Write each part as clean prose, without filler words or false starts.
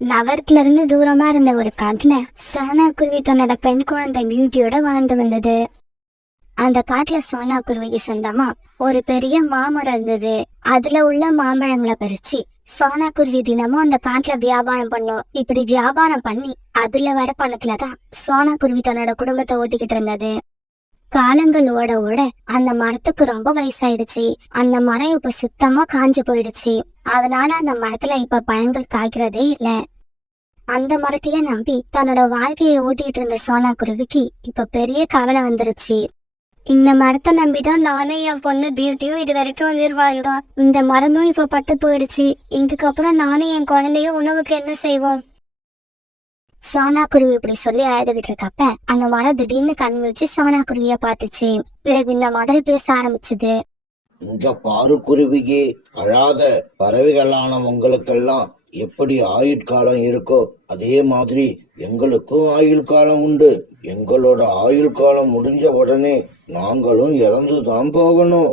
நகரத்துல இருந்து தூரமா இருந்த ஒரு காட்டுல சோனா குருவி தன்னோட பெண் குழந்தை பியூட்டியோட வாழ்ந்து வந்தது. அந்த காட்டுல சோனா குருவிக்கு சொந்தமா ஒரு பெரிய மாமரம் இருந்தது. அதுல உள்ள மாம்பழங்களை பறிச்சு சோனா குருவி தினமும் அந்த காட்டுல வியாபாரம் பண்ணும். இப்படி வியாபாரம் பண்ணி அதுல வர பணத்துலதான் சோனா குருவி தன்னோட குடும்பத்தை ஓட்டிக்கிட்டு இருந்தது. காலங்கள் ஓட ஓட அந்த மரத்துக்கு ரொம்ப வயசாயிடுச்சு. அந்த மரம் இப்ப சுத்தமா காஞ்சு போயிடுச்சு. அதனால அந்த மரத்துல இப்ப பழங்கள் காய்க்கிறதே இல்ல. அந்த மரத்தையே நம்பி தன்னோட வாழ்க்கையை ஓட்டிட்டு இருந்த சோனா குருவிக்கு இப்ப பெரிய கவலை வந்துருச்சு. இந்த மரத்தை நம்பிதான் நானும் என் பொண்ணு பியூட்டியும் இது வரைக்கும் உயிர்வாழ்ந்தா. இந்த மரமும் இப்ப பட்டு போயிடுச்சு. இதுக்கப்புறம் நானும் என் குழந்தையும் உணவுக்கு என்ன செய்வோம்? சோனா குருவி இப்படி சொல்லி அழுதுகிட்டு இருக்கப்ப அந்த மரம் திடீர்னு கண் வச்சு சோனா குருவிய பாத்துச்சு. பிறகு இந்த மாதிரி பேச ஆரம்பிச்சுது. இந்த பாரு குருவியே, அழாத. பறவைகளான உங்களுக்கெல்லாம் எப்படி ஆயுட்காலம் இருக்கோ அதே மாதிரி எங்களுக்கும் ஆயுள் காலம் உண்டு. எங்களோட ஆயுள் காலம் முடிஞ்ச உடனே நாங்களும் இறந்துதான் போகணும்.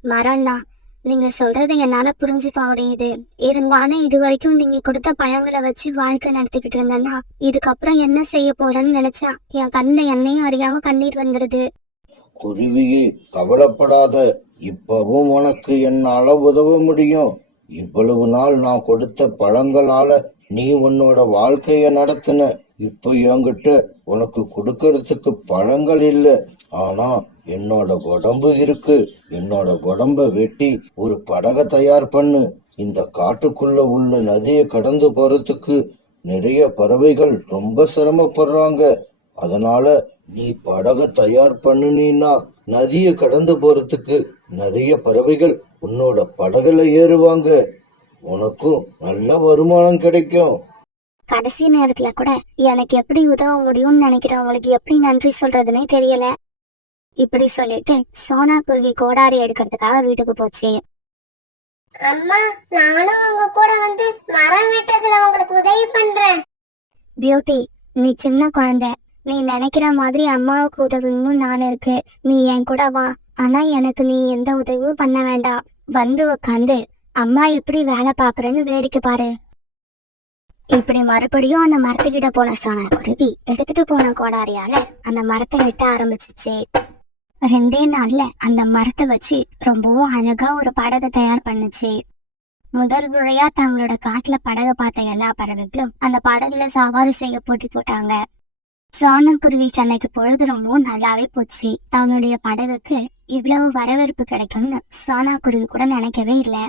மரம்னா நீங்க சொல்றது என்னால புரிஞ்சுக்க முடியுது. இருந்தாலும் இது வரைக்கும் நீங்க கொடுத்த பழங்களை வச்சு வாழ்க்கை நடத்திக்கிட்டு இருந்தேன்னா இதுக்கப்புறம் என்ன செய்ய போறேன்னு நினைச்சா என் கண்ணுல என்னையும் அறியாம கண்ணீர் வந்துருது. குருவியே, கவலைப்படாத. இப்பவும் உனக்கு என்னால உதவ முடியும். இவ்வளவு நாள் நான் கொடுத்த பழங்களால நீ உன்னோட வாழ்க்கைய நடத்தின. இப்ப என்கிட்ட உனக்கு கொடுக்கறதுக்கு பழங்கள் இல்ல, ஆனா என்னோட உடம்பு இருக்கு. என்னோட உடம்ப வெட்டி ஒரு படகை தயார் பண்ணு. இந்த காட்டுக்குள்ள உள்ள நதியை கடந்து போறதுக்கு நிறைய பறவைகள் ரொம்ப சிரமப்படுறாங்க. அதனால நீ படகை தயார் பண்ணுனீன்னா நதியை கடந்து போறதுக்கு நிறைய பறவைகள் உன்னோட படகுல ஏறுவாங்க. உனக்கும் நல்ல வருமானம் கிடைக்கும். கடைசி நேரத்துல கூட எனக்கு எப்படி உதவ முடியும்னு நினைக்கிறவங்களுக்கு எப்படி நன்றி சொல்றதுன்னே தெரியல. இப்படி சொல்லிட்டு சோனா குருவி கோடாரி எடுக்கிறதுக்காக வீட்டுக்கு போச்சு. அம்மா, நானும் உங்க கூட வந்து மரம் வெட்டுறதுல உங்களுக்கு உதவி பண்றேன். பியூட்டி, நீ சின்ன குழந்தை. நீ நினைக்கிற மாதிரி அம்மாவுக்கு உதவியும் நான் இருக்கு. நீ என் கூட வா. ஆனா எனக்கு நீ எந்த உதவியும் பண்ண வேண்டாம். வந்து உட்காந்து அம்மா எப்படி வேலை பாக்குறேன்னு வேடிக்கை பாரு. இப்படி மறுபடியும் அந்த மரத்துக்கிட்ட போன சோனா குருவி எடுத்துட்டு போன கோடாரியால அந்த மரத்தை வெட்ட ஆரம்பிச்சிச்சு. 2 நாள்ல அந்த மரத்தை வச்சு ரொம்பவும் அழகா ஒரு படகை தயார் பண்ணுச்சு. முதல் முறையா தங்களோட காட்டுல படகை பார்த்த எல்லா பறவைகளும் அந்த படகுல சவாரி செய்ய போட்டி போட்டாங்க. சோனா குருவி சென்னைக்கு பொழுது ரொம்பவும் நல்லாவே போச்சு. தன்னுடைய படகுக்கு இவ்வளவு வரவேற்பு கிடைக்கும்னு சோனா குருவி கூட நினைக்கவே இல்லை.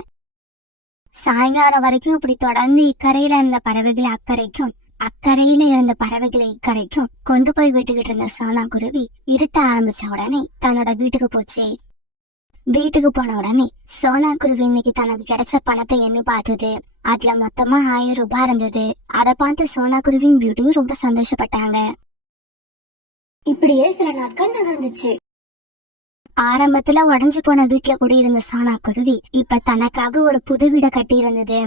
சாயங்காலம் வரைக்கும் இப்படி தொடர்ந்து இக்கரையில இருந்த பறவைகளை அக்கறைக்கும் அக்கறையில இருந்த பறவைகளை இக்கரைக்கும் கொண்டு போய் விட்டுக்கிட்டு இருந்த சோனா குருவி இருட்ட ஆரம்பிச்ச உடனே தன்னோட வீட்டுக்கு போச்சு. வீட்டுக்கு போன உடனே சோனா குருவி இன்னைக்கு தனக்கு கிடைச்ச பணத்தை எண்ணி பார்த்தது. அதுல மொத்தமா 1000 ரூபாய் இருந்தது. அதை பார்த்து சோனா குருவியும் பியூட்டியும் ரொம்ப சந்தோஷப்பட்டாங்க. இப்படியே சில நாட்கள் நகர்ந்துச்சு. ஆரம்பத்துல உடஞ்சு போன வீட்டுல குடியிருந்த சோனா குருவி இப்ப தனக்காக ஒரு புது வீடை கட்டி இருந்தது.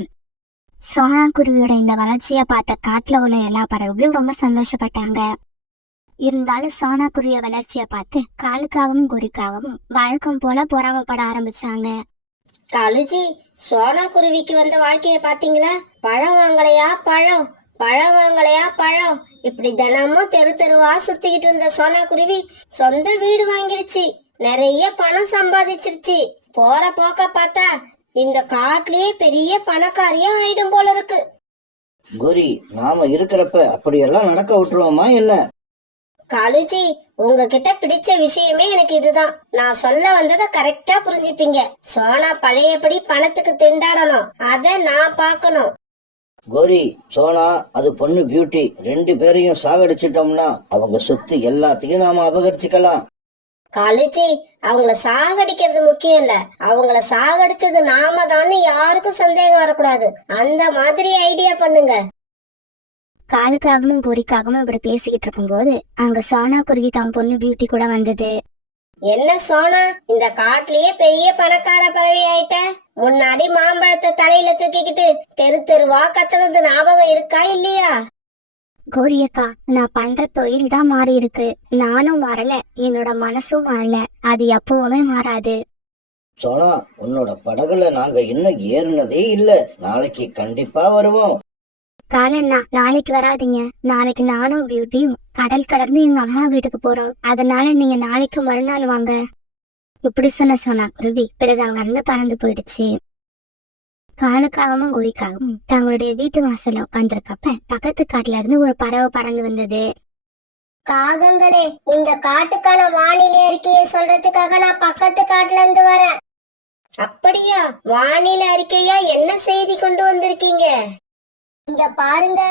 சோனா குருவியோட இந்த வளர்ச்சியை பார்த்த காட்டுல உள்ள எல்லா பறவைகளும் ரொம்ப சந்தோஷப்பட்டாங்க. இருந்தாலும் சோனா குருவிய வளர்ச்சியை பார்த்து காலுக்காகவும் குறிக்காகவும் வழக்கம் போல பொறாமப்பட ஆரம்பிச்சாங்க. காலுஜி, சோனா குருவிக்கு வந்த வாழ்க்கைய பாத்தீங்களா? பழம் வாங்கலையா பழம், பழம் வாங்கலையா பழம், இப்படி தினமும் தெரு தெருவா சுத்திக்கிட்டு இருந்த சோனா குருவி சொந்த வீடு வாங்கிடுச்சு. நிறைய பணம் சம்பாதிச்சிருச்சு. போற போக்க பார்த்தா இந்த காட்டுலயே பெரிய பணக்காரியா ஆயிடும் போல இருக்கு. குரி, நாம இருக்கிறப்ப அப்படியெல்லாம் நடக்க விட்டுருவோமா என்ன? காலுஜி, உங்ககிட்ட பிடிச்ச விஷயமே எனக்கு இதுதான். நான் சொல்ல வந்ததை கரெக்டா புரிஞ்சுப்பீங்க. சோனா பழையபடி பணத்துக்கு திண்டாடணும், அத நான் பாக்கணும். கோரி, சோனா அது பொண்ணு பியூட்டி 2 பேரையும் சாகடிச்சிட்டோம்னா அவங்க சொத்து எல்லாத்தையும் நாம அபகரிச்சுக்கலாம். காலுஜி, அவங்கள சாகடிக்கிறது முக்கியம் இல்ல, அவங்கள சாகடிச்சது நாம தான் யாருக்கும் சந்தேகம் வரக்கூடாது. அந்த மாதிரி ஐடியா பண்ணுங்க. காலுக்காகவும் பொறிக்காகவும் இப்படி பேசிக்கிட்டு இருக்கும்போது அங்க சோனா குருவி தான் பொண்ணு பியூட்டி கூட வந்தது. என்ன சோனா, இந்த காட்டுலயே பெரிய பணக்கார பறவை ஆயிட்ட. முன்னாடி மாம்பழத்தை தலையில தூக்கிக்கிட்டு தெரு தெருவா கத்துறது ஞாபகம் இருக்கா இல்லையா? கோரியக்கா, நான் பண்ற தொழில் தான் மாறி இருக்கு. நானும் மாறல, என்னோட மனசும் மாறல. அது எப்பவுமே மாறாது. சோனா, உன்னோட படகுல நாங்க இன்னும் ஏறினதே இல்ல. நாளைக்கு கண்டிப்பா வருவோம். காலண்ணா நாளைக்கு வராதீங்க. நாளைக்கு நானும் பியூட்டியும் கடல் கடந்து எங்க அம்மா வீட்டுக்கு போறோம். அதனால நீங்க நாளைக்கு மறுநாள் வாங்க. இப்படி சொன்ன சோனா குருவி பிறகு அங்க இருந்து பறந்து போயிடுச்சு. காலுக்காகவும் கோரிக்காகவும் தங்களுடைய வீட்டு வாசல்ல உட்காந்துருக்கப்ப பக்கத்து காட்டுல இருந்து ஒரு பறவை பறந்து வந்தது. காகங்களே, இந்த காட்டுக்கான வானிலை அறிக்கையை சொல்றதுக்காக நான் பக்கத்து காட்டுல இருந்து வரேன். அப்படியா? வானிலை அறிக்கையா? என்ன செய்தி கொண்டு வந்திருக்கீங்க? இங்க பாருங்க,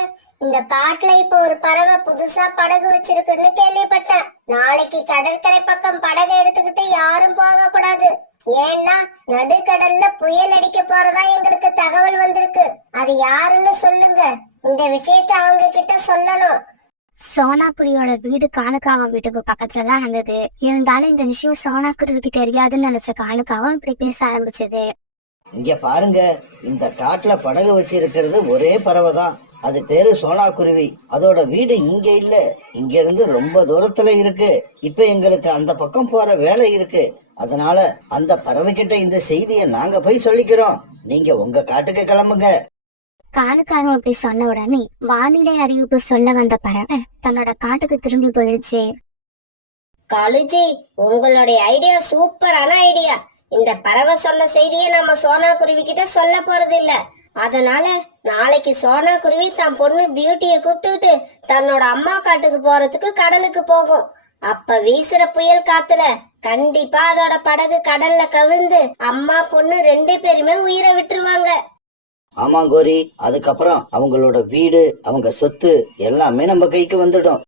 இந்த காட்டுல இப்ப ஒரு பறவை புதுசா படகு வச்சிருக்குன்னு கேள்விப்பட்டேன். நாளைக்கு கடற்கரை பக்கம் படகு எடுத்துக்கிட்டு யாரும் போக கூடாது. ஏன்னா நடுக்கடல்ல புயல் அடிக்க போறதா எங்களுக்கு தகவல் வந்திருக்கு. அது யாருன்னு சொல்லுங்க. இந்த விஷயத்தை அவங்க கிட்ட சொல்லணும். சோனாக்குருவியோட வீடு காணுக்காவன் வீட்டுக்கு பக்கத்துலதான் இருந்தது. இருந்தாலும் இந்த விஷயம் சோனாக்குருவிக்கு தெரியாதுன்னு நினைச்ச காணுக்காவும் இப்படி பேச ஆரம்பிச்சது. இங்க பாருங்க, இந்த காட்டுல படகு வச்சிருக்கிறது ஒரே பறவை தான். அது பேரு சோனாக்குருவி. அதோட வீடு இங்க இல்ல, இங்க இருந்து ரொம்ப தூரத்துல இருக்கு. இப்ப எங்களுக்கு அந்த பக்கம் போற வேலை இருக்கு. அதனால அந்த பறவை கிட்ட இந்த செய்தியை நாங்க போய் சொல்லிக்கிறோம். நீங்க உங்க காட்டுக்கு கிளம்புங்க. காணுக்காக இப்படி சொன்ன உடனே வானிலை அறிவிப்பு சொல்ல வந்த பறவை தன்னோட காட்டுக்கு திரும்பி போயிடுச்சு. காலுஜி, உங்களுடைய ஐடியா சூப்பரான ஐடியா. இந்த பறவை சொன்ன செய்தியை நம்ம சோனா குருவி கிட்ட சொல்ல போறது இல்ல. அதனால நாளைக்கு சோனா குருவி தன் பொண்ணு பியூட்டிய கூப்பிட்டுட்டு தன்னோட அம்மா காட்டுக்கு போறதுக்கு கடலுக்கு போகும். அப்ப வீசுற புயல் காத்துல கண்டிப்பா அதோட படகு கடல்ல கவிழ்ந்து அம்மா பொண்ணு 2 பேருமே உயிரை விட்டுருவாங்க. ஆமா கோரி, அதுக்கப்புறம் அவங்களோட வீடு, அவங்க சொத்து எல்லாமே நம்ம கைக்கு வந்துடும்.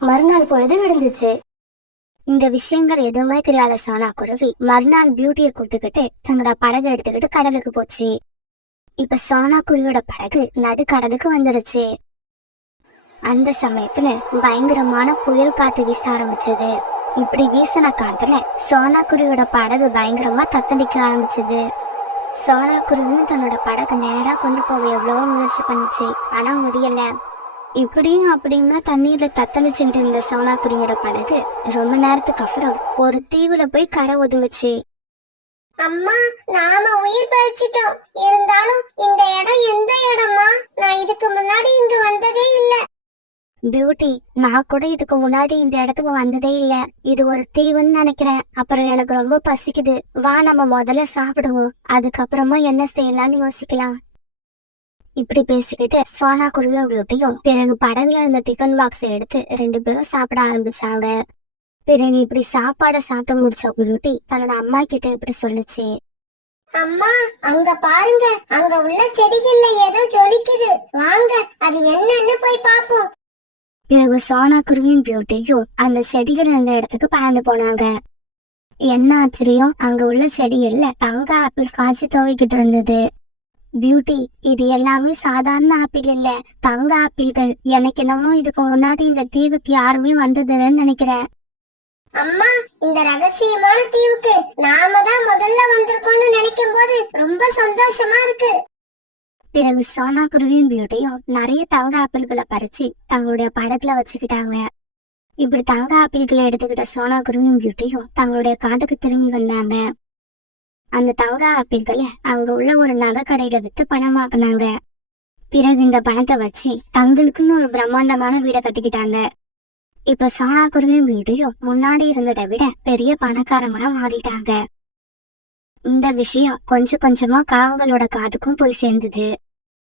மறுநாள் பொழுது விடிஞ்சிச்சு. இந்த விஷயங்கள் எதுவுமே தெரியாத சோனா குருவி மறுநாள் பியூட்டியை கூப்பிட்டுக்கிட்டு தன்னோட படகு எடுத்துக்கிட்டு கடலுக்கு போச்சு. இப்ப சோனா குருவியோட படகு நடுக்கடலுக்கு வந்துருச்சு. அந்த சமயத்துல பயங்கரமான புயல் காத்து வீச ஆரம்பிச்சது. இப்படி வீசின காத்துல சோனா குருவியோட படகு பயங்கரமா தத்தளிக்க ஆரம்பிச்சது. சோனா குருவியும் தன்னோட படகு நேரா கொண்டு போக எவ்வளவோ முயற்சி பண்ணுச்சு. ஆனா முடியல. இப்படியும் அப்படியுமா தண்ணீர்ல தத்தளிச்சுட்டு இருந்த சோனா குருவியோட படகு ரொம்ப நேரத்துக்கு அப்புறம் ஒரு தீவுல போய் கரை ஒதுங்குச்சு. அம்மா, நாம உயிர் பழிச்சிட்டோம். இருந்தாலும் இந்த இடம் எந்த இடமா? நான் இதுக்கு முன்னாடி இங்க வந்ததே இல்ல. பியூட்டி, நான் கூட இதுக்கு முன்னாடி இந்த இடத்துக்கு வந்ததே இல்ல. இது ஒரு தீவுன்னு நினைக்கிறேன். அப்புறம் எனக்கு ரொம்ப பசிக்குது. வா, நம்ம முதல்ல சாப்பிடுவோம். அதுக்கப்புறமா என்ன செய்யலாம்னு யோசிக்கலாம். இப்படி பேசிக்கிட்டு சோனா குருவியும் பியூட்டியும் பிறகு படகுல இருந்த டிஃபன் பாக்ஸ் எடுத்து 2 பேரும் சாப்பிட ஆரம்பிச்சாங்க. பிறகு இப்படி சாப்பாடை சாப்பிட்டு முடிச்ச பியூட்டி தன்னோட அம்மா கிட்ட இப்படி சொல்லுச்சு. அம்மா, அங்க பாருங்க, அங்க உள்ள செடிகள்ல ஏதோ ஜொலிக்குது. வாங்க, அது என்னன்னு போய் பாப்போம். பிறகு சோனா குருவியும் பியூட்டியும் அந்த செடிகள் இருந்த இடத்துக்கு பறந்து போனாங்க. என்ன ஆச்சரியம், அங்க உள்ள செடிகள்ல தங்க ஆப்பிள் காய்ச்சி துவைக்கிட்டு இருந்தது. பியூட்டி, இது எல்லாமே சாதாரண ஆப்பிள் இல்ல, தங்க ஆப்பிள்கள். எனக்கு என்னமோ இதுக்கு முன்னாடி இந்த தீவுக்கு யாருமே வந்ததுன்னு நினைக்கிறேன். அம்மா, இந்த ரகசியமான தீவுக்கு நாம தான் முதல்ல வந்திருக்கோம்னு நினைக்கும் போது ரொம்ப சந்தோஷமா இருக்கு. பிறகு சோனா குருவியும் பியூட்டியும் நிறைய தங்க ஆப்பிள்களை பறிச்சு தங்களுடைய படகுல வச்சுக்கிட்டாங்க. இப்படி தங்க ஆப்பிள்களை எடுத்துக்கிட்ட சோனா குருவியும் பியூட்டியும் தங்களுடைய காட்டுக்கு திரும்பி வந்தாங்க. அந்த தங்க ஆப்பிள்களை அங்க உள்ள ஒரு நகை கடையில வித்து பணமாக்குனாங்க. பிறகு இந்த பணத்தை வச்சு தங்களுக்குன்னு ஒரு பிரம்மாண்டமான வீடை கட்டிக்கிட்டாங்க. இப்ப சோனா குருவியும் பியூட்டியும் முன்னாடி இருந்ததை விட பெரிய பணக்காரங்களா மாறிட்டாங்க. இந்த விஷயம் கொஞ்சம் கொஞ்சமா காவங்களோட காதுக்கும் போய் சேர்ந்தது.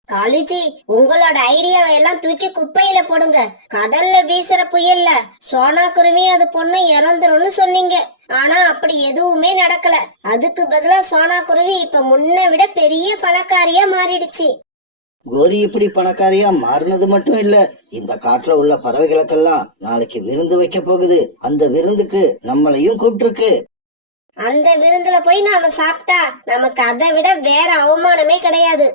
காலிஜி, உங்களோட ஐடியாவை எல்லாம் தூக்கி குப்பையில போடுங்க. கடல்ல வீசுற புயல்ல சோனா குருவி அது பொண்ணு இறந்துரும்னு சொன்னீங்க. ஆனா அப்படி எதுவுமே நடக்கல. அதுக்கு பதிலா சோனா குருவி இப்ப முன்ன விட பெரிய பணக்காரியா மாறிடுச்சு. கோரி இப்படி பணக்காரியா மாறினது மட்டும் இல்ல, இந்த காட்டுல உள்ள பறவைகளுக்கெல்லாம் நாளைக்கு விருந்து வைக்க போகுது. அந்த விருந்துக்கு நம்மளையும் கூப்பிட்டுருக்கு. அந்த விருந்துல போய் நாம சாப்பிட்டா நமக்கு அதை விட வேற அவமானமே கிடையாது.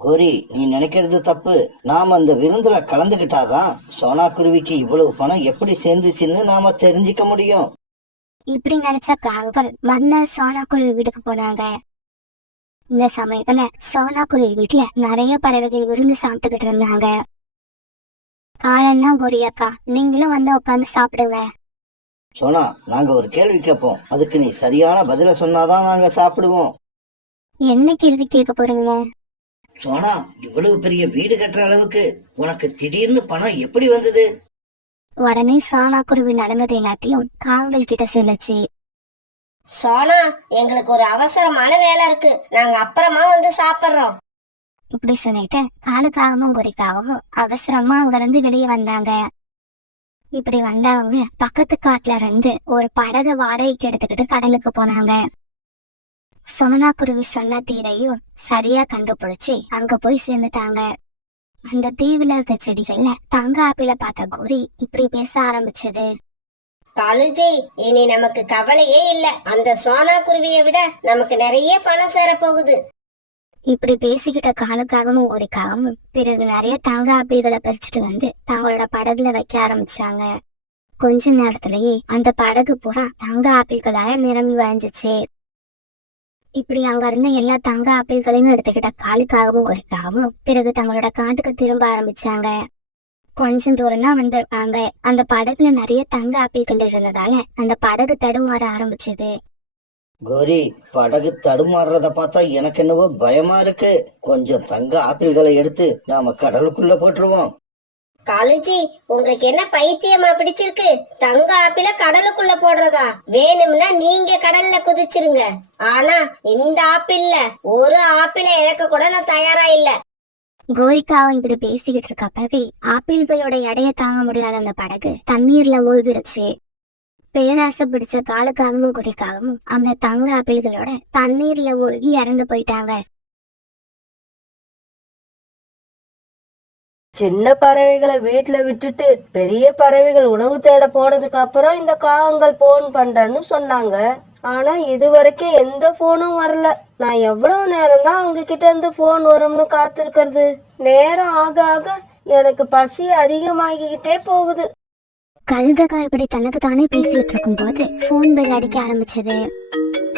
கோரி, நீ நினைக்கிறது தப்பு. நாம அந்த விருந்துல கலந்துகிட்டாதான் சோனா குருவிக்கு இவ்வளவு பணம் எப்படி சேர்ந்துச்சுன்னு நாம தெரிஞ்சுக்க முடியும். இப்படி நினைச்ச காவல் மறுநாள் சோனா குருவி வீட்டுக்கு போனாங்க. இந்த சமயத்துல சோனா குருவி வீட்டுல நிறைய பறவைகள் விருந்து சாப்பிட்டுக்கிட்டு இருந்தாங்க. காலன்னா கோரி அக்கா, நீங்களும் வந்து உட்காந்து சாப்பிடுங்க. சோனா, நாங்க ஒரு கேள்வி கேட்போம். அதுக்கு நீ சரியான பதில சொன்னாதான் நாங்க சாப்பிடுவோம். என்ன கேள்வி கேட்க போறீங்க? சோனா, இவ்வளவு பெரிய வீடு கட்டுற அளவுக்கு உனக்கு திடீர்னு பணம் எப்படி வந்தது? உடனே சோனா குருவி நடந்தது எல்லாத்தையும் காவல் கிட்ட சொல்லுச்சு. சோனா, எங்களுக்கு ஒரு அவசரமான வேலை இருக்கு, நாங்க அப்புறமா வந்து சாப்பிடுறோம். இப்படி சொல்லிட்டு காலுக்காகவும் குறிக்காகவும் அவசரமா அங்கிருந்து வெளியே வந்தாங்க. இப்படி வந்தவங்க பக்கத்து காட்டுல இருந்து ஒரு படகு வாடகைக்கு எடுத்துக்கிட்டு கடலுக்கு போனாங்க. சோனா குருவி சொன்ன தீரையும் சரியா கண்டுபிடிச்சு அங்க போய் சேர்ந்துட்டாங்க. அந்த தீவுல இருக்க செடிகள்ல தங்க ஆப்பிள பார்த்த கோரி இப்படி பேச ஆரம்பிச்சது. காலுஜி, இனி நமக்கு கவலையே இல்ல. அந்த சோனா குருவியை விட நமக்கு நிறைய பணம் சேர போகுது. இப்படி பேசிக்கிட்ட காலுக்காகவும் கோரிக்காகவும் பிறகு நிறைய தங்க ஆப்பிள்களை பறிச்சுட்டு வந்து தங்களோட படகுல வைக்க ஆரம்பிச்சாங்க. கொஞ்ச நேரத்திலேயே அந்த படகு பூரா தங்க ஆப்பிள்களால நிரம்பி வழிஞ்சிச்சு. இப்படி அங்க இருந்த எல்லா தங்க ஆப்பிள்களையும் எடுத்துக்கிட்ட காலுக்காகவும் கோரிக்காகவும் பிறகு தங்களோட காட்டுக்கு திரும்ப ஆரம்பிச்சாங்க. கொஞ்சம் தூரம் தான் வந்திருப்பாங்க. அந்த படகுல நிறைய தங்க ஆப்பிள்கள் இருந்ததால அந்த படகு தடுமாற ஆரம்பிச்சது. கோரி, படகு தடுமாறுறத பார்த்தா எனக்கு என்னவோ பயமா இருக்கு. கொஞ்சம் தங்க ஆப்பிள்களை எடுத்து நாம கடலுக்குள்ள போட்டுருவோம். காலுஜி, உங்களுக்கு என்ன பைத்தியமா பிடிச்சிருக்கு? தங்க ஆப்பிள கடலுக்குள்ள போடுறதா? வேணும்னா நீங்க கடல்ல குதிச்சிருங்க. ஆனா இந்த ஆப்பிள்ல ஒரு ஆப்பிள இழக்க கூட நான் தயாரா இல்ல. கோரிக்காவும் இப்படி பேசிக்கிட்டு இருக்கப்பவே ஆப்பிள்களோட எடைய தாங்க முடியாத அந்த படகு தண்ணீர்ல மூழ்கிடுச்சு. பேராசை பிடிச்ச காலுக்காகவும் குறிக்காகவும் அந்த தங்க ஆப்பிள்களோட தண்ணீர்ல மூழ்கி இறந்து போயிட்டாங்க. சின்ன பறவைகளை வீட்டுல விட்டுட்டு பெரிய பறவைகள் உணவு தேட போனதுக்கு அப்புறம் இந்த காகங்கள் போன் பண்றேன்னு சொன்னாங்க. ஆனா இது வரைக்கும் எந்த போனும் வரல. நான் எவ்வளவு நேரம் தான் அவங்க கிட்ட இருந்து போன் வரும்னு காத்திருக்கிறது. நேரம் ஆக ஆக எனக்கு பசி அதிகமாகிக்கிட்டே போகுது. கழுகக்கா இப்படி தனக்கு தானே பேசிட்டு இருக்கும் போது போன் பெல் அடிக்க ஆரம்பிச்சது.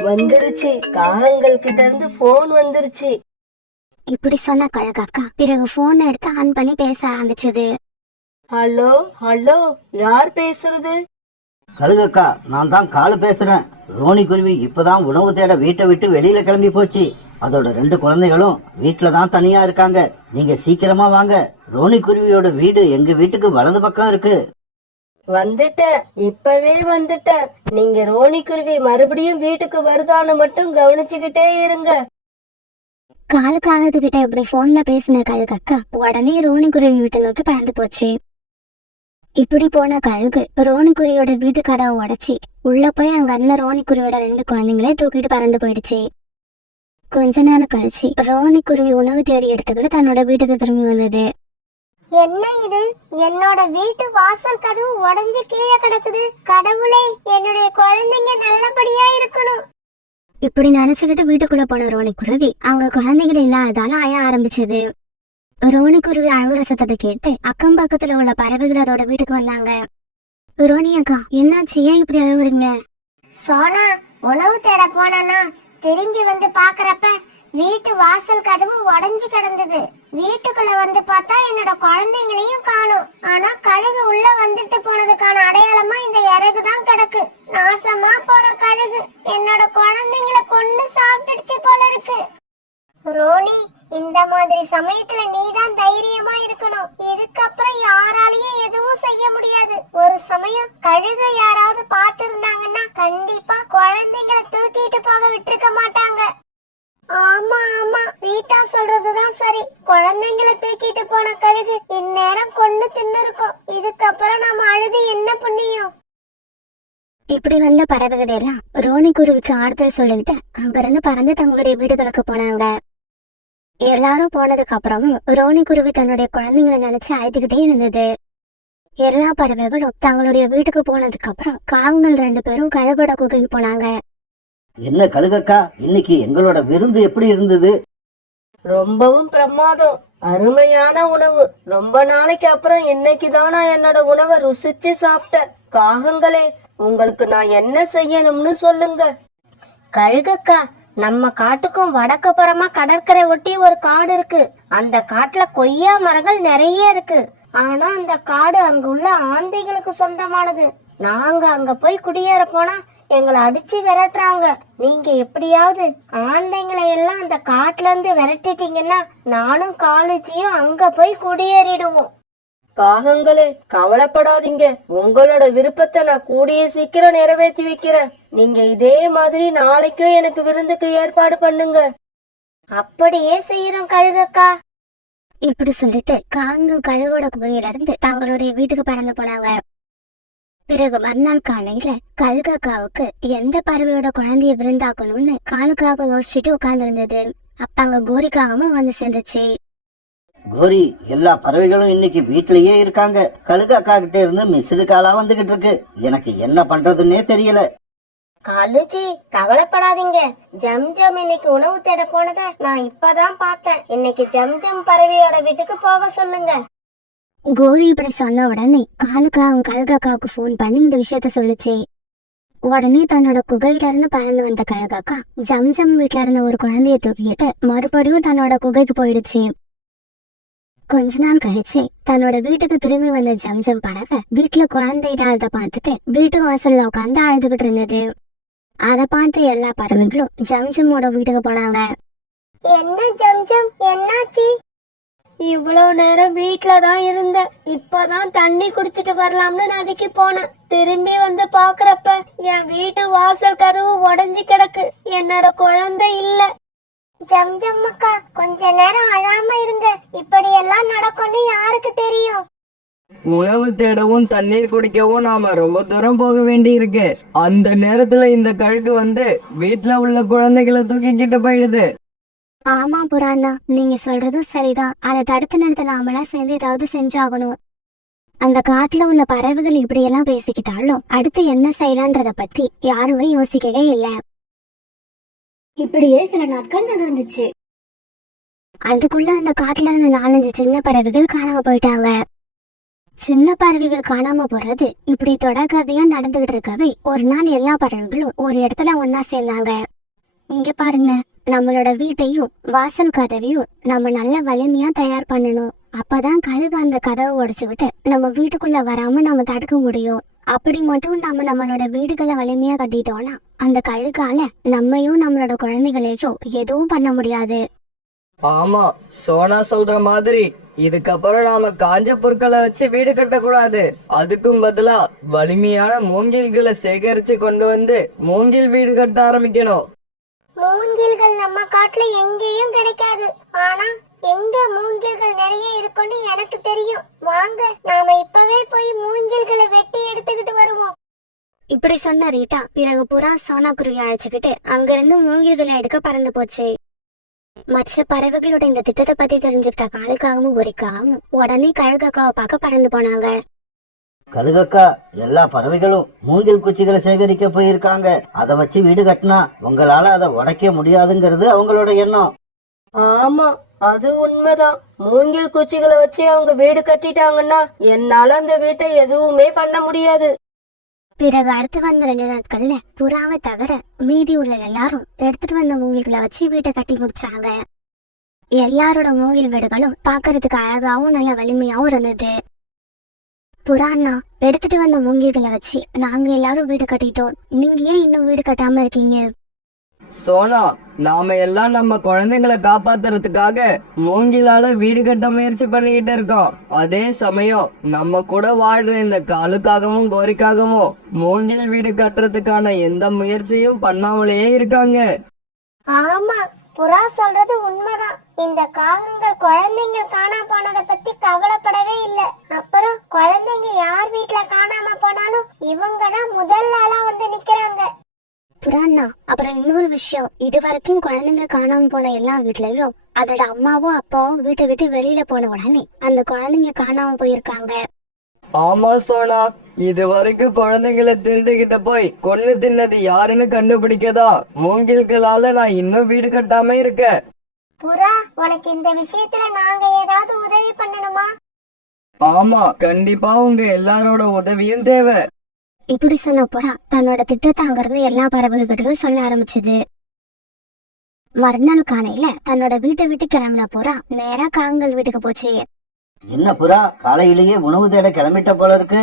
வந்துருச்சு, காகங்கள் கிட்ட இருந்து போன் வந்துருச்சு. இப்படி சொன்ன கழுகக்கா பிறகு போன் எடுத்து ஆன் பண்ணி பேச ஆரம்பிச்சது. ஹலோ ஹலோ, யார் பேசுறது? கழுகக்கா, நான் தான் காலு பேசுறேன். ரோனி குருவி இப்பதான் உணவு தேட வீட்டை விட்டு வெளியில கிளம்பி போச்சு. அதோட 2 குழந்தைகளும் வீட்டுல தான் தனியா இருக்காங்க. நீங்க சீக்கிரமா வாங்க. ரோனி குருவியோட வீடு எங்க வீட்டுக்கு வலது பக்கம் இருக்கு. வந்துட்டேன், இப்பவே வந்துட்டேன். நீங்க ரோனி குருவி மறுபடியும் வீட்டுக்கு வருதான்னு மட்டும் கவனிச்சுக்கிட்டே இருங்க. காலுக்காகத்துக்கிட்ட இப்படி போன்ல பேசின கழுகக்கா உடனே ரோனிக்குருவி வீட்டை நோக்கி பறந்து போச்சு. இப்படி போன கழுகு ரோனிக்குருவியோட வீட்டு கதவை உடைச்சி உள்ள போய் அங்க இருந்த ரோனிக்குருவியோட 2 குழந்தைங்களே தூக்கிட்டு பறந்து போயிடுச்சு. கொஞ்ச நேரம் கழிச்சு ரோனிக்குருவி உணவு தேடி எடுத்துக்கிட்டு தன்னோட வீட்டுக்கு திரும்பி வந்தது. என்ன இது? என்னோட வீட்டு வாசல் கதவு உடைஞ்சு கீழே கிடக்குது. கடவுளே, என்னுடைய குழந்தைங்க நல்லபடியா இருக்கணும். இப்படி நினைச்சுக்கிட்டு வீட்டுக்குள்ள போன ரோனிக்குருவி அங்க குழந்தைகள் இல்லாததால அழ ஆரம்பிச்சது. ரோனிக்குருவி அழுகுற சத்தத்தை கேட்டு அக்கம் பக்கத்துல உள்ள பறவைகள் அதோட வீட்டுக்கு வந்தாங்க. ரோனி அக்கா, என்னாச்சு? ஏன் இப்படி அழுகுறீங்க? சோனா, உணவு தேட போனா திரும்பி வந்து பாக்குறப்ப வீட்டு வாசல் கதவு உடைஞ்சு கிடந்தது. வீட்டுக்குள்ள வந்து பார்த்தா என்னோட குழந்தைங்களையும் காணும். ஆனா கழுகு உள்ள வந்துட்டு போனதுக்கான அடையாளமா இந்த இறகு தான் கிடக்கு. நாசமா போற கழுகு என்னோட குழந்தைங்களை கொண்டு சாப்பிட்டுடுச்சு போல இருக்கு. ரோனி, இந்த மாதிரி சமயத்துல நீதான் தைரியமா இருக்கணும். இதுக்கப்புறம் யாராலையும் எதுவும் செய்ய முடியாது. ஒரு சமயம் கழுகு யாராவது பார்த்து இருந்தாங்கன்னா கண்டிப்பா குழந்தைங்களை தூக்கிட்டு போக விட்டுருக்க மாட்டாங்க. ஆமா ஆமா, ரீட்டா சொல்றதுதான் சரி. குழந்தைங்களை தூக்கிட்டு போன கழுகு இந்நேரம் கொண்டு தின்னு இருக்கும். இதுக்கப்புறம் நாம அழுது என்ன புண்ணியம்? இப்படி வந்த பறவைகள் எல்லாம் ரோனிக்குருவிக்கு ஆறுதல் சொல்லிக்கிட்டு அங்கிருந்து பறந்து தங்களுடைய வீடுகளுக்கு போனாங்க. எல்லாரும் போனதுக்கு அப்புறமும் ரோனிக்குருவி தன்னுடைய குழந்தைங்களை நினைச்சு அழுதுகிட்டே இருந்தது. எல்லா பறவைகளும் தங்களுடைய வீட்டுக்கு போனதுக்கு அப்புறம் காகங்கள் 2 பேரும் கழுகோட குகைக்கு போனாங்க. என்ன கழுகக்கா, இன்னைக்கு எங்களோட விருந்து எப்படி இருந்தது? ரொம்பவும் பிரமாதம், அருமையான உணவு. ரொம்ப நாளைக்கு அப்புறம் இன்னைக்குதான் நான் என்னோட உணவை ருசிச்சு சாப்பிட்டேன். காகங்களே, உங்களுக்கு நான் என்ன செய்யணும்னு சொல்லுங்க. கழுகக்கா, நம்ம காட்டுக்கும் வடக்கு புறமா கடற்கரை ஒட்டி ஒரு காடு இருக்கு. அந்த காட்டுல கொய்யா மரங்கள் நிறைய இருக்கு. ஆனா அந்த காடு அங்க உள்ள ஆந்தைகளுக்கு சொந்தமானது. நாங்க அங்க போய் குடியேற போனா எங்களை அடிச்சு விரட்டுறாங்க. நீங்க எப்படியாவது ஆந்தைங்களை எல்லாம் அந்த காட்டுல இருந்து விரட்டிட்டீங்கன்னா நானும் காலேஜையும் அங்க போய் குடியேறிடுவோம். காகங்களே, கவலைப்படாதீங்க. உங்களோட விருப்பத்தை நான் கூடிய சீக்கிரம் நிறைவேற்றி வைக்கிறேன். நீங்க இதே மாதிரி நாளைக்கும் எனக்கு விருந்துக்கு ஏற்பாடு பண்ணுங்க. அப்படியே செய்யறோம் கழுகக்கா. இப்படி சொல்லிட்டு காகம் கழுகோட குகையில இருந்து தங்களுடைய வீட்டுக்கு பறந்து போனாங்க. பிறகு மறுநாள் காலையில கழுகாக்காவுக்கு எந்த பறவையோட குழந்தைய விருந்தாக்கணும்னு காலுக்காக யோசிச்சுட்டு உட்கார்ந்து இருந்தது. அப்ப அங்க கோரிக்காகவும் வந்து சேர்ந்துச்சு. கோரி, எல்லா பறவைகளும் இன்னைக்கு வீட்லயே இருக்காங்க. கழுகு அக்கா கிட்ட இருந்து மிஸ்டு காலா வந்துகிட்டு இருக்கு. எனக்கு என்ன பண்றதுன்னே தெரியல. காலுஜி, கவலைப்படாதீங்க. ஜம்ஜம் இன்னைக்கு உணவு தேட போனத நான் இப்பதான் பார்த்தேன். இன்னைக்கு ஜம்ஜம் பறவையோட வீட்டுக்கு போக சொல்லுங்க. கோரி இப்படி சொன்ன உடனே காலுக்காவும் கழுகாக்காவுக்கு போன் பண்ணி இந்த விஷயத்த சொல்லுச்சு. உடனே தன்னோட குகையில இருந்து பறந்து வந்த கழுகாக்கா ஜம்ஜம் வீட்டுல இருந்த ஒரு குழந்தைய தூக்கிட்டு மறுபடியும் தன்னோட குகைக்கு போயிடுச்சு. கொஞ்ச நாள் கழிச்சு தன்னோட வீட்டுக்கு திரும்பி வந்த ஜம்ஜம் பறவை வீட்டுல குழந்தை இல்லாத பார்த்துட்டு வீட்டு வாசல்ல உட்காந்து அழுதுகிட்டு இருந்தது. அதை பார்த்து எல்லா பறவைகளும் ஜம்ஜமோட வீட்டுக்கு போனாங்க. என்ன ஜம்ஜம், என்னாச்சு? இவ்வளவு நேரம் வீட்டுலதான் இருந்தேன். இப்பதான் தண்ணி குடிச்சிட்டு வரலாம்னு நதிக்கு போனேன். திரும்பி வந்து பாக்குறப்ப என் வீட்டு வாசல் கதவு உடைஞ்சு கிடக்கு. என்னோட குழந்தை இல்ல. ஜம்ஜம் அக்கா, கொஞ்ச நேரம் அழாம இருங்க. இப்படி எல்லாம் நடக்கும்னு யாருக்கு தெரியும்? உணவு தேடவும் தண்ணீர் குடிக்கவும் நாம ரொம்ப தூரம் போக வேண்டி இருக்கு. அந்த நேரத்துல இந்த கழுகு வந்து வீட்டுல உள்ள குழந்தைகளை தூக்கிக்கிட்டு போயிடுது. ஆமா புராணா, நீங்க சொல்றதும் சரிதான். அதை தடுத்து நிறுத்த நாமெல்லாம் சேர்ந்து ஏதாவது செஞ்சாகணும். அந்த காட்டுல உள்ள பறவைகள் இப்படியெல்லாம் பேசிக்கிட்டாலும் அடுத்து என்ன செய்யலான்றத பத்தி யாருமே யோசிக்கவே இல்லை. இப்படியே சில நாட்கள் நகர்ந்துச்சு. அதுக்குள்ள அந்த காட்டுல இருந்த 4-5 சின்ன பறவைகள் காணாம போயிட்டாங்க. சின்ன பறவைகள் காணாம போறது இப்படி தொடர்கதையா நடந்துகிட்டு இருக்கவே ஒரு நாள் எல்லா பறவைகளும் ஒரு இடத்துல ஒன்னா சேர்ந்தாங்க. இங்க பாருங்க, நம்மளோட வீட்டையும் வாசல் கதவையும் நம்ம நல்ல வலிமையா தயார் பண்ணணும். அப்பதான் கழுகு அந்த கதவை உடைச்சுக்கிட்டு நம்ம வீட்டுக்குள்ள வராம நம்ம தடுக்க முடியும். அப்படி மட்டும் நம்ம நம்மளோட வீடுகளை வலிமையா கட்டிட்டோம்னா அந்த கழுகால நம்மையும் நம்மளோட குழந்தைகளையும் எதுவும் பண்ண முடியாது. ஆமா, சோனா சொல்ற மாதிரி இதுக்கப்புறம் நாம காஞ்ச பொருட்களை வச்சு வீடு கட்டக்கூடாது. அதுக்கும் பதிலா வலிமையான மூங்கில்களை சேகரிச்சு கொண்டு வந்து மூங்கில் வீடு கட்ட ஆரம்பிக்கணும். மூங்கில்கள் நம்ம காட்டுல எங்கேயும் கிடைக்காது. ஆனா எங்க மூங்கில்கள் நிறைய இருக்குன்னு எனக்கு தெரியும். வாங்க, நாம இப்பவே போய் மூங்கில்களை வெட்டி எடுத்துக்கிட்டு வருவோம். இப்படி சொன்ன ரீட்டா பிறகு புறா சோனா குருவி அழைச்சுக்கிட்டு அங்கிருந்து மூங்கில்களை எடுக்க பறந்து போச்சு. மற்ற பறவைகளோட இந்த திட்டத்தை பத்தி தெரிஞ்சுக்கிட்ட காலுக்காகவும் கோரிக்காகவும் உடனே கழுகாக்காவை பார்க்க பறந்து போனாங்க. கழுகக்கா, எல்லா பறவைகளும் மூங்கில் குச்சிகளை சேகரிக்க போயிருக்காங்க. அதை வச்சு வீடு கட்டினா உங்களால அதை உடைக்க முடியாதுங்கிறது அவங்களோட எண்ணம். ஆமா, அது உண்மைதான். மூங்கில் குச்சிகளை வச்சு அவங்க வீடு கட்டிட்டாங்கன்னா என்னால அந்த வீட்டை எதுவுமே பண்ண முடியாது. பிறகு அடுத்து வந்த 2 நாட்கள்ல புறாவை தவிர மீதி உள்ள எல்லாரும் எடுத்துட்டு வந்த மூங்கில்களை வச்சு வீட்டை கட்டி முடிச்சாங்க. எல்லாரோட மூங்கில் வீடுகளும் பாக்குறதுக்கு அழகாவும் நல்ல வலிமையாவும் இருந்தது. புறாண்ணா, எடுத்துட்டு வந்த மூங்கில்களை வச்சு நாங்க எல்லாரும் வீடு கட்டிட்டோம். நீங்க ஏன் இன்னும் வீடு கட்டாம இருக்கீங்க? சோனா, நாம எல்லாம் நம்ம குழந்தைங்களை காப்பாத்துறதுக்காக மூங்கிலால வீடு கட்ட முயற்சி பண்ணிக்கிட்டு இருக்கோம். அதே சமயம் நம்ம கூட வாழ்ற இந்த காலுக்காகவும் கோரிக்காகவும் மூங்கில் வீடு கட்டுறதுக்கான எந்த முயற்சியும் பண்ணாமலேயே இருக்காங்க. ஆமா, புறா சொல்றது உண்மைதான். இந்த காகங்கள் குழந்தைங்க காணாம போனதை பத்தி கவலைப்படவே இல்ல. அப்புறம் குழந்தைங்க யார் வீட்டுல காணாம போனாலும் இவங்கதான் முதல் ஆளா வந்து நிக்கிறாங்க. புறாண்ணா, அப்புறம் இன்னொரு விஷயம், இது வரைக்கும் குழந்தைங்க காணாம போன எல்லா வீட்லயும் அதோட அம்மாவும் அப்பாவும் வீட்டை விட்டு வெளியில போன உடனே அந்த குழந்தைங்க காணாம போயிருக்காங்க. ஆமா சோனா, இது வரைக்கும் குழந்தைங்களை திருடிக்கிட்ட போய் கொன்னு தின்னது யாருன்னு கண்டுபிடிக்கதா மூங்கில்களால நான் இன்னும் வீடு கட்டாம இருக்கேன். புறா, உனக்கு இந்த விஷயத்துல நாங்க ஏதாவது உதவி பண்ணணுமா? ஆமா, கண்டிப்பா உங்க எல்லாரோட உதவியும் தேவை. இப்படி சொன்ன புறா தன்னோட திட்டத்தை அங்கிருந்து எல்லா பறவைகிட்டையும் சொல்ல ஆரம்பிச்சது. மறுநாள் காலையில தன்னோட வீட்டை விட்டு கிளம்பின புறா நேரா காகங்கள் வீட்டுக்கு போச்சு. என்ன புறா, காலையிலேயே உணவு தேட கிளம்பிட்ட போல இருக்கு.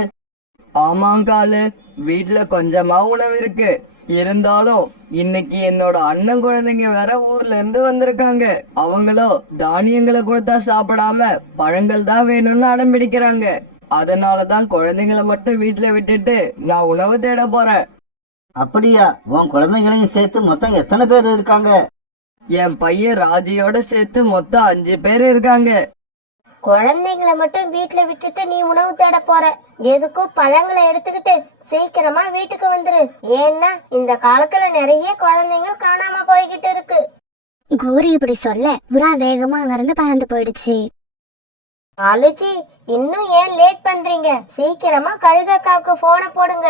ஆமாங்காலு, வீட்டுல கொஞ்சமா உணவு இருக்கு. இருந்தாலும் இன்னைக்கு என்னோட அண்ணன் குழந்தைங்க வேற ஊர்ல இருந்து வந்திருக்காங்க. அவங்களோ தானியங்களை கொடுத்தா சாப்பிடாம பழங்கள் தான் வேணும்னு அடம் பிடிக்கிறாங்க. அதனாலதான் குழந்தைங்களை மட்டும் வீட்டுல விட்டுட்டு நான் உணவு தேட போறேன். அப்படியா? உன் குழந்தைங்களையும் சேர்த்து மொத்தம் எத்தனை பேர் இருக்காங்க? என் பையன் ராஜியோட சேர்த்து மொத்தம் 5 பேர் இருக்காங்க. குழந்தைங்களை மட்டும் வீட்டுல விட்டுட்டு நீ உணவு தேட போற. எதுக்கும் பழங்களை எடுத்துக்கிட்டு சீக்கிரமா வீட்டுக்கு வந்துரு. ஏன்னா இந்த காலத்துல நிறைய குழந்தைங்க காணாம போய்கிட்டு இருக்கு. கோரி இப்படி சொல்ல புறா வேகமா அங்கிருந்து பறந்து போயிடுச்சு. அழுச்சி, இன்னும் ஏன் லேட் பண்றீங்க? சீக்கிரமா கழுகக்காவுக்கு போன போடுங்க.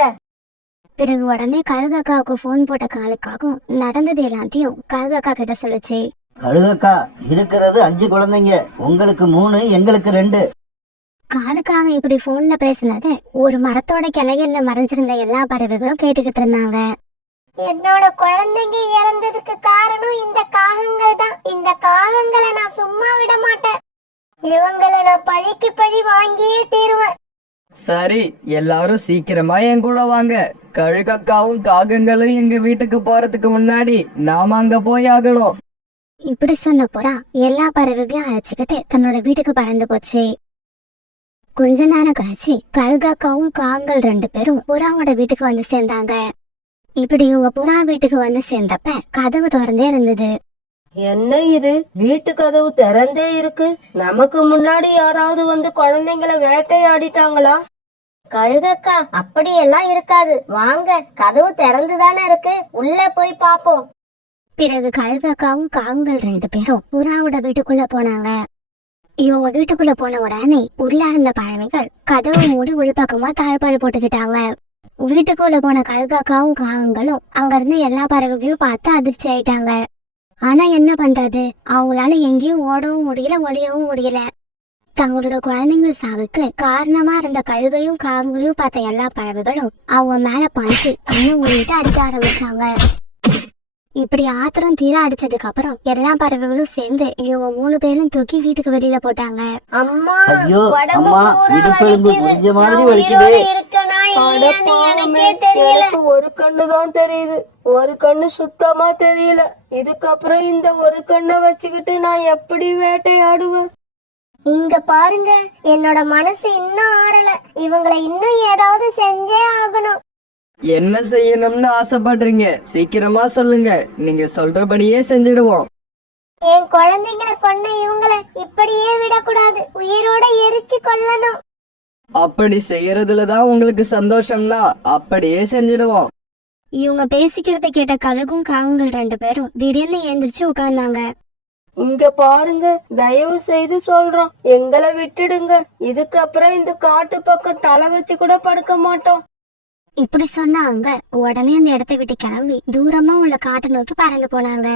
பிறகு உடனே கழுகக்காவுக்கு போன் போட்ட காலுக்காகவும் நடந்தது எல்லாத்தையும் கழுகக்கா கிட்ட சொல்லுச்சு. கழுகக்கா, இருக்கிறது 5 குழந்தைங்க. உங்களுக்கு 3, எங்களுக்கு 2. காலுக்காக இப்படி போன்ல பேசினத ஒரு மரத்தோட கிளைகள்ல மறைஞ்சிருந்த எல்லா பறவைகளும் கேட்டுக்கிட்டு இருந்தாங்க. என்னோட குழந்தைங்க இறந்ததுக்கு காரணம் இந்த காகங்கள் தான். இந்த காகங்களை நான் சும்மா விட மாட்டேன். இவங்களை நான் பழிக்கு பழி வாங்கியே தீருவேன். சரி, எல்லாரும் சீக்கிரமா என் கூட வாங்க. கழுகக்காவும் காகங்களும் எங்க வீட்டுக்கு போறதுக்கு முன்னாடி நாம அங்க போய் ஆகணும். இப்படி சொன்ன புறா எல்லா பறவைகளையும் அழைச்சுக்கிட்டு தன்னோட வீட்டுக்கு பறந்து போச்சு. கொஞ்ச நேரம் கழிச்சு கழுகாக்காவும் காங்கள் 2 பேரும் புறாவோட வீட்டுக்கு வந்து சேர்ந்தாங்க. இப்படி இவங்க புறா வீட்டுக்கு வந்து சேர்ந்தப்ப கதவு திறந்தே இருந்தது. என்ன இது, வீட்டு கதவு திறந்தே இருக்கு? நமக்கு முன்னாடி யாராவது வந்து குழந்தைங்களை வேட்டையாடிட்டாங்களா? கழுகக்கா, அப்படியெல்லாம் இருக்காது. வாங்க, கதவு திறந்துதானே இருக்கு, உள்ள போய் பாப்போம். பிறகு கழுகாக்காவும் காங்கள் 2 பேரும் புறாவோட வீட்டுக்குள்ள போனாங்க. இவங்க வீட்டுக்குள்ள போன உடனே உள்ள இருந்த பறவைகள் கதவு மூடி உள்பக்கமா தாழ்பாடு போட்டுக்கிட்டாங்க. வீட்டுக்குள்ள போன கழுகாக்காவும் காகங்களும் அங்க இருந்து எல்லா பறவைகளையும் பார்த்து அதிர்ச்சி ஆயிட்டாங்க. ஆனா என்ன பண்றது, அவங்களால எங்கேயும் ஓடவும் முடியல, ஒளியவும் முடியல. தங்களோட குழந்தைங்கள் சாவுக்கு காரணமா இருந்த கழுகையும் காகங்களையும் பார்த்த எல்லா பறவைகளும் அவங்க மேல பாய்ச்சி கண்ணு மூடிட்டு அடிக்க ஆரம்பிச்சாங்க. இப்படி ஆத்திரம் தீர அடிச்சதுக்கு அப்புறம் எல்லா பறவைகளும் சேர்ந்து இவங்க 3 பேரும் தூக்கி வீட்டுக்கு வெளியில போட்டாங்க. அம்மா, ஐயோ, உடம்பு அம்மா, பூரா இடுப்பெலும்பு வலிக்குது. புரிஞ்ச நான் மாதிரி உயிரோட வலிக்குதே. இருக்கேனா இல்லையான்னு அடப்பாவமே, எனக்கே தெரியல. எனக்கு ஒரு கண்ணு தான் தெரியுது, ஒரு கண்ணு சுத்தமா தெரியல. இதுக்கப்புறம் இந்த ஒரு கண்ணை வச்சுக்கிட்டு நான் எப்படி வேட்டையாடுவேன்? இங்க பாருங்க, என்னோட மனசு இன்னும் ஆறல. இவங்களை இன்னும் ஏதாவது செஞ்சே ஆகணும். என்ன செய்யணும்னு ஆசைப்படுறீங்க? சீக்கிரமா சொல்லுங்க, நீங்க சொல்றபடியே செஞ்சிடுவோம். என் குழந்தைங்களை கொன்ன இவங்களை இப்படியே விடக்கூடாது, உயிரோட எரிச்சு கொல்லணும். அப்படி செய்யறதுலதான் உங்களுக்கு சந்தோஷம்னா அப்படியே செஞ்சிடுவோம். இவங்க பேசிக்கிறத கேட்ட கழுகும் காகங்கள் 2 பேரும் திடீர்னு எந்திரிச்சு உட்கார்ந்தாங்க. இங்க பாருங்க, தயவு செய்து சொல்றோம், எங்களை விட்டுடுங்க. இதுக்கப்புறம் இந்த காட்டு பக்கம் தலை வச்சு கூட படுக்க மாட்டோம். இப்படி சொன்னாங்க. உடனே அந்த இடத்தை விட்டு கிளம்பி தூரமா உள்ள காட்டை நோக்கி பறந்து போனாங்க.